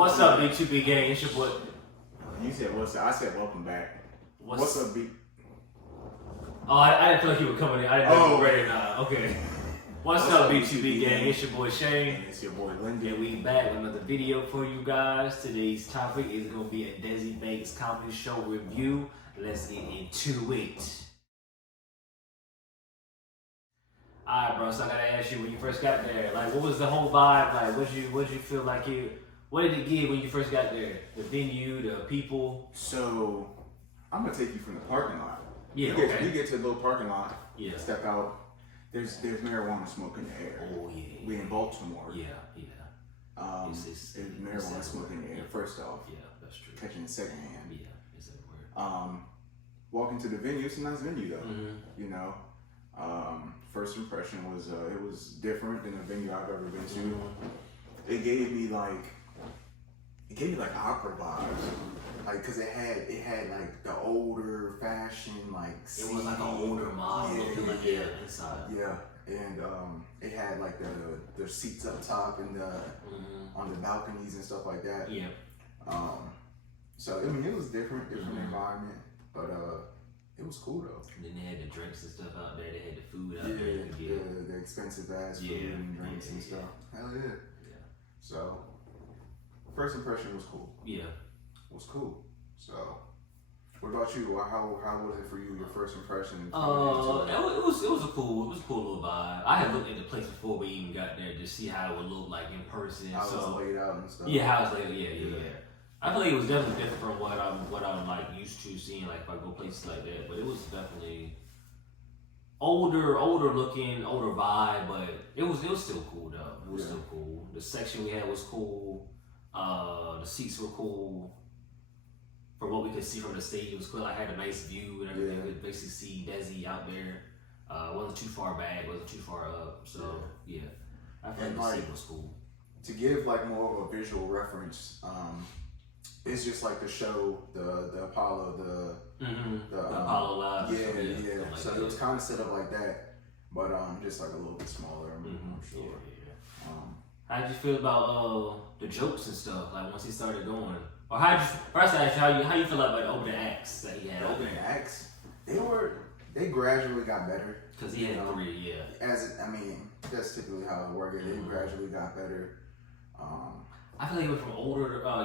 What's up, B2B gang? It's your boy. You said what's up? I said welcome back. What's up, B? Oh, I didn't feel like you were coming in. I didn't know you were ready or not. Okay. What's up, B2B gang? It's your boy Shane. And it's your boy Lindy. And we back with another video for you guys. Today's topic is going to be a Desi Banks comedy show review. Let's get into it. Alright, bro, so I gotta ask you, when you first got there, like, what was the whole vibe? Like, what did you feel like what did it give when you first got there? The venue, the people? So, I'm gonna take you from the parking lot. Yeah, you get to the little parking lot. Yeah. Step out. There's marijuana smoke in the air. Oh yeah. We in Baltimore. Yeah. There's marijuana smoke in the air. First off. Yeah, that's true. Catching it secondhand. Yeah, it's everywhere. Walking to the venue. It's a nice venue though. Mm-hmm. You know. First impression was it was different than a venue I've ever been to. Mm-hmm. It gave me like opera vibes, like because it had like the older fashion like it was like an older model inside. Yeah, and it had like the seats up top and the on the balconies and stuff like that. Yeah. So I mean it was different environment, but it was cool though. And then they had the drinks and stuff out there. They had the food out there. Yeah, the expensive ass food and drinks and stuff. Hell yeah. Yeah. So, first impression was cool. Yeah. It was cool. So, what about you? How was it for you? Your first impression? It was a cool little vibe. I had looked at the place before we even got there to see how it would look like in person. How it was laid out and stuff. Yeah, how it was laid out. Yeah. I feel like it was definitely different from what I'm like used to seeing, like if I go places like that. But it was definitely older looking, older vibe. But it was still cool though. It was still cool. The section we had was cool. The seats were cool. From what we could see from the stage, it was cool. I had a nice view and everything. We could basically see Desi out there. Wasn't too far back, wasn't too far up. So yeah, I feel like the seat was cool. To give like more of a visual reference, it's just like the show, the Apollo, the Apollo Live. Yeah. So it was kind of set up like that, but just like a little bit smaller. I'm sure. Yeah. How did you feel about the jokes and stuff? Like once he started going, or first I asked you how you feel about the opening acts that he had. The opening acts, they gradually got better. Cause he had 3, yeah. That's typically how it worked. They gradually got better. I feel like it went from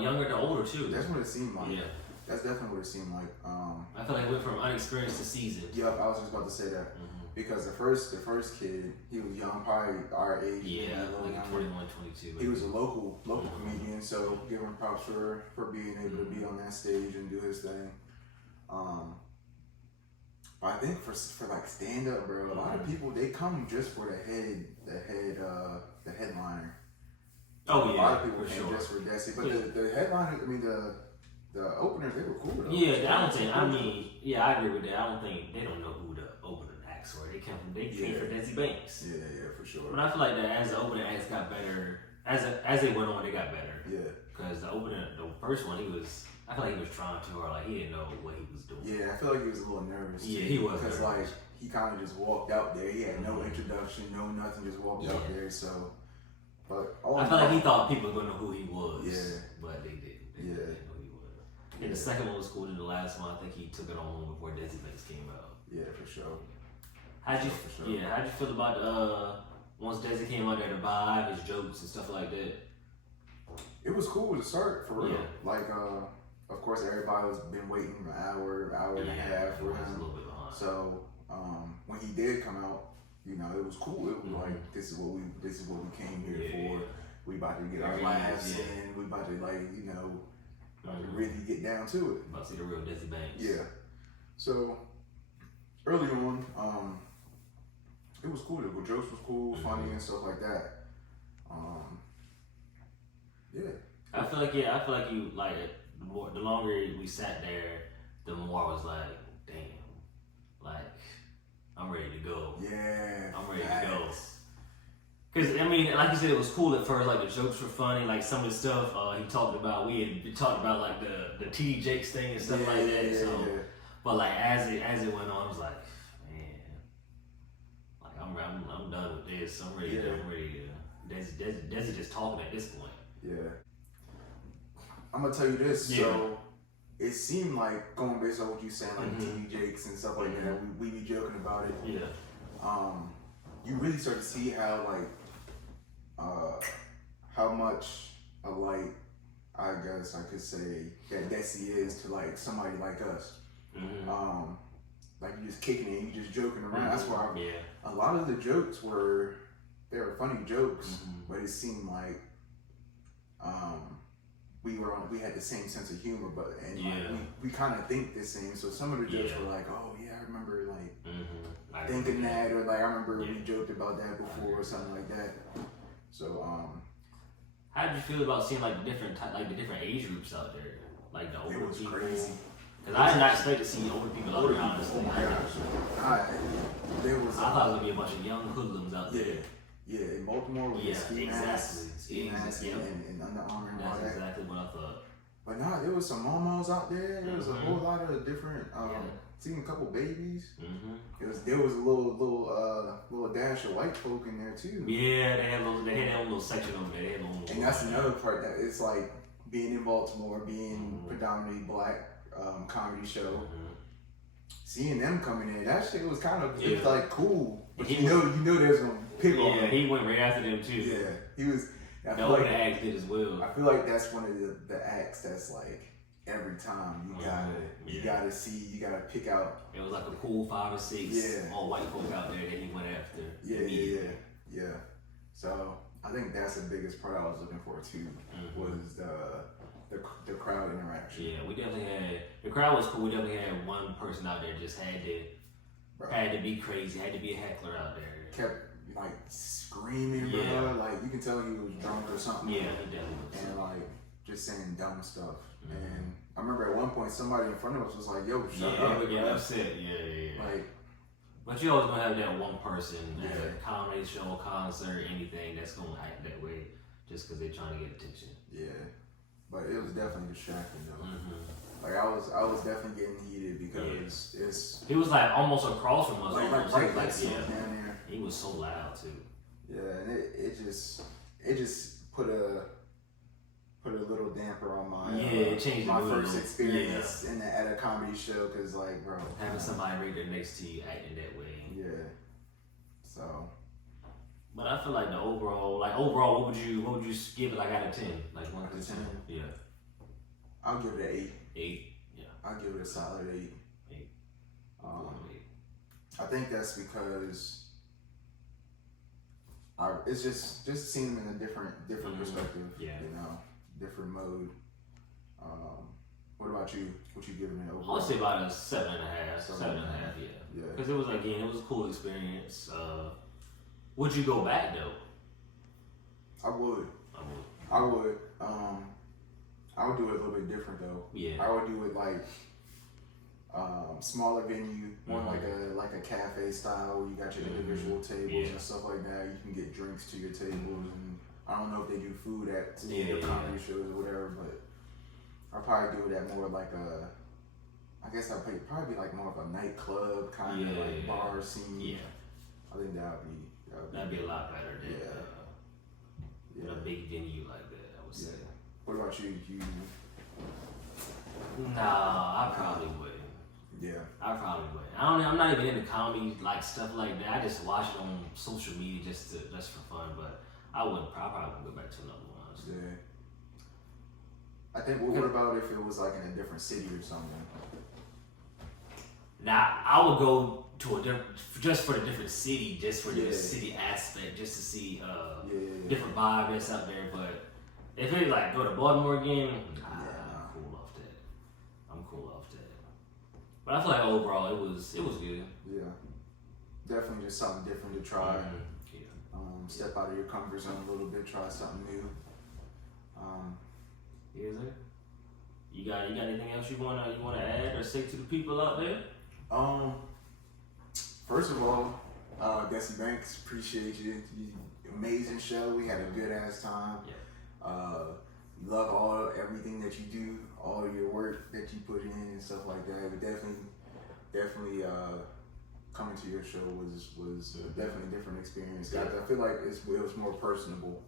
younger to older too. That's what it seemed like. Yeah. That's definitely what it seemed like. I feel like it went from unexperienced to seasoned. Yep, I was just about to say that. Because the first kid, he was young, probably our age. Yeah, like 21, 22. He was a local comedian, so give him props for being able to be on that stage and do his thing. But I think for like stand up, bro, a lot of people they come just for the headliner. Oh yeah, a lot of people came just for Desi, but the headliner, the openers, they were cool though. Yeah, I agree with that. I don't think they don't know who the opening acts were. They came for Desi Banks. Yeah, for sure. But I feel like that as the opening acts got better, as they went on, they got better. Yeah. Because the first one, I feel like he was trying too hard. Like he didn't know what he was doing. Yeah, I feel like he was a little nervous. Yeah, he was. Because like he kind of just walked out there. He had no introduction, no nothing. Just walked out there. So. But I feel like he thought people were gonna know who he was. Yeah. But they didn't. They didn't know who he was. And the second one was cool. And the last one, I think he took it on before Desi Banks came out. Yeah, for sure. How'd you feel about once Desi came out there, the vibe, his jokes and stuff like that? It was cool to start for real. Yeah. Like of course everybody was been waiting an hour and a half for him. A little bit behind. So when he did come out, you know, it was cool. It was like this is what we came here for. We about to get our laughs in. We about to really get down to it. About to see the real Desi Banks. Yeah. So early on, it was cool. The jokes was cool, funny and stuff like that. Yeah. I feel like you like the longer we sat there, the more I was like, damn, like I'm ready to go. Yeah. I'm ready to go. Cause like you said, it was cool at first. Like the jokes were funny. Like some of the stuff he talked about, we had talked about like the TD Jakes thing and stuff like that. So, but like as it went on, I was like, man, like I'm done with this. I'm ready. I'm ready to. Desi just talking at this point. Yeah. I'm gonna tell you this. Yeah. So it seemed like, going based on what you saying, like Mhm. TV Jakes and stuff like that. We be joking about it. Yeah. You really start to see how like how much alike, I guess I could say, that Desi is to like somebody like us. Like you just kicking it, you just joking around. That's why a lot of the jokes were funny jokes, but it seemed like we had the same sense of humor, but like, we kind of think the same. So some of the jokes were like, oh yeah, I remember like thinking that, or like I remember we joked about that before or something like that. So how did you feel about seeing like the different age groups out there, like the older people? Crazy. Because I did not expect to see older people out there, honestly. Oh my gosh. I thought it would be a bunch of young hoodlums out there. Yeah, in Baltimore with ski mask, and Under Armour and all that. That's exactly what I thought. But nah, there was some momos out there. There was a whole lot of different, seen a couple babies. There was a little dash of white folk in there too. Yeah, they had their own little section over there. And that's another part that it's like being in Baltimore, being predominantly black comedy show. Seeing them coming in, that shit was kind of it was like cool. But you know there's gonna pick on him. Yeah, he went right after them too. Yeah, he was. The older acts did as well. I feel like that's one of the acts that's like every time you gotta pick out. It was like a cool 5 or 6 all white folk out there that he went after. Yeah. So I think that's the biggest part I was looking for too, was the crowd interaction. Yeah, we definitely had, the crowd was cool. We definitely had one person out there just had to be crazy, had to be a heckler out there. Kept like screaming, bro. Like you can tell he was drunk or something. Yeah, he definitely was. And like just saying dumb stuff. And I remember at one point somebody in front of us was like, "Yo, shut up." Yeah, upset. Yeah. Like, but you always gonna have that one person at a comedy show, concert, anything that's gonna act that way just because they're trying to get attention. Yeah, but it was definitely distracting though. Like I was definitely getting heated because he was like almost across from us. Like down there. He was so loud too. Yeah, and it just put a little damper on my it changed my first experience at a comedy show, because like, bro, having somebody right there next to you acting that way. Yeah. So. But I feel like overall, what would you give it like out of 10? Like 1 to 10? Yeah. I'll give it an 8. 8. Yeah. I'll give it a solid 8. 8. I think that's because it's just seeing them in a different perspective. Yeah. You know, different mode. What about you? What you giving it overall? I'll say about a 7.5. 7.5. Yeah. Because it was a cool experience. Would you go back though? I would. I would do it a little bit different though. Yeah. I would do it like smaller venue, more like a cafe style where you got your individual tables and stuff like that. You can get drinks to your tables, and I don't know if they do food at your comedy shows or whatever, but I'll probably do it at more like I guess I'd probably be like more of a nightclub kind of like bar scene. Yeah. I think that'd be a lot better than a big venue like that, I would say. What about you? Nah, I probably wouldn't. Yeah. I probably wouldn't. I'm not even into comedy, like stuff like that. I just watch it on social media just for fun, but I probably wouldn't go back to another one, honestly. Yeah. I think, what about if it was like in a different city or something? Now, I would go to just for the different city, just for the city aspect, just to see different vibe that's out there. But if it like go to Baltimore again, I'm cool off that. But I feel like overall it was good. Yeah, definitely just something different to try. Step out of your comfort zone a little bit, try something new. Is it? You got anything else you wanna add or say to the people out there? First of all, Desi Banks, appreciate you. Amazing show. We had a good ass time. Love everything that you do, all your work that you put in and stuff like that. But definitely coming to your show was definitely a different experience. I feel like it was more personable.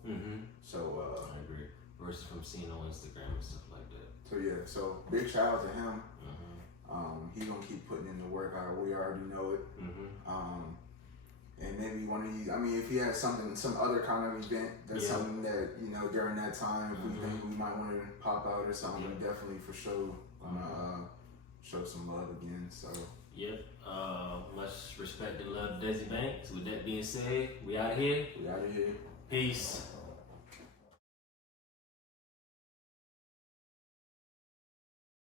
So I agree. Versus from seeing on Instagram and stuff like that. yeah, so big shout out to him. Mm-hmm. He gonna keep putting in the work. We already know it. Mm-hmm. And maybe one of these. I mean, if he has some other kind of event, that's something that during that time, if we think we might want to pop out or something, we definitely for sure gonna show some love again. So. Yep. Much respect and love, Desi Banks. With that being said, we out of here. We out of here. Peace.